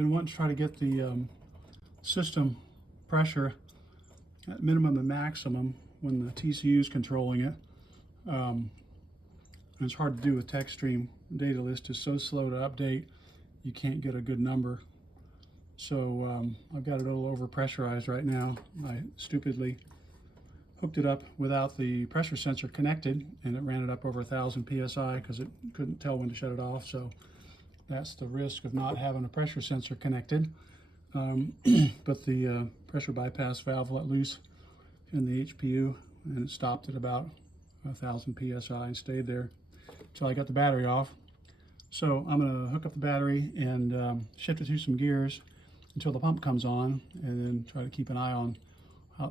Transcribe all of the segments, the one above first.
been wanting to try to get the system pressure at minimum and maximum when the TCU is controlling it. And it's hard to do with TechStream. Data list is so slow to update, you can't get a good number. So I've got it a little over pressurized right now. I stupidly hooked it up without the pressure sensor connected, and it ran it up over 1,000 psi because it couldn't tell when to shut it off. So that's the risk of not having a pressure sensor connected. But the pressure bypass valve let loose in the HPU, and it stopped at about 1,000 psi and stayed there until I got the battery off. So I'm going to hook up the battery and shift it through some gears until the pump comes on, and then try to keep an eye on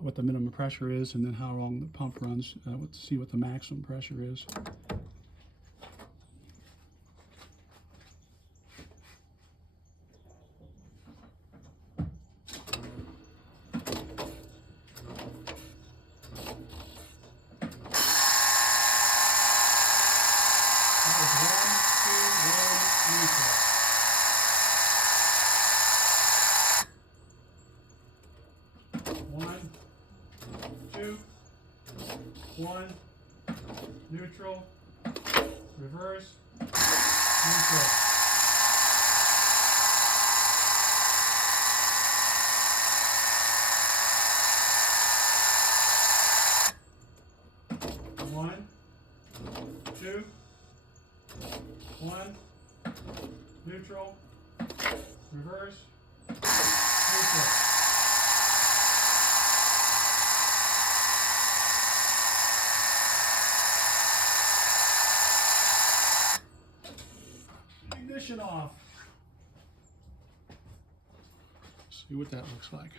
what the minimum pressure is and then how long the pump runs to see what the maximum pressure is. One, two, one, neutral, reverse, neutral. One, two, one, neutral, reverse, neutral. Ignition off. See what that looks like.